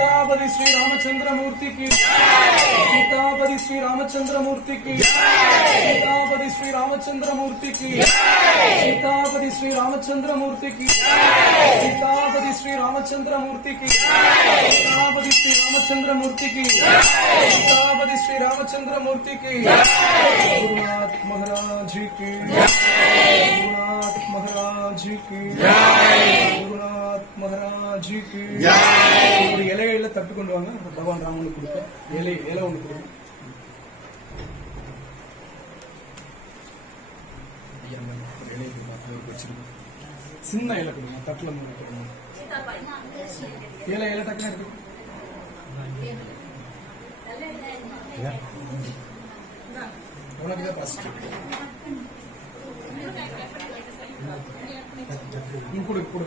सीतापति श्री रामचंद्रमूर्ति की सीतापति श्री रामचंद्रमूर्ति की सीतापति श्री रामचंद्रमूर्ति की सीतापति श्री रामचंद्रमूर्ति की सीतापति श्री रामचंद्रमूर्ति की सीतापति श्री रामचंद्रमूर्ति की सीतापति श्री रामचंद्रमूर्ति की गुरुनाथ महाराज की गुरुनाथ महाराज की गुरुनाथ महाराज की ஒரு இலையில தட்டு கொண்டு வாங்க பகவான் ராமனுக்கு கொடுக்க இலை ஒன்று கொடுங்க சின்ன இலை கொடுங்க தட்டுல மூணு கொடுங்க இலை டக்குனு இருக்கு உனக்குதான் ஃபர்ஸ்ட் கொடு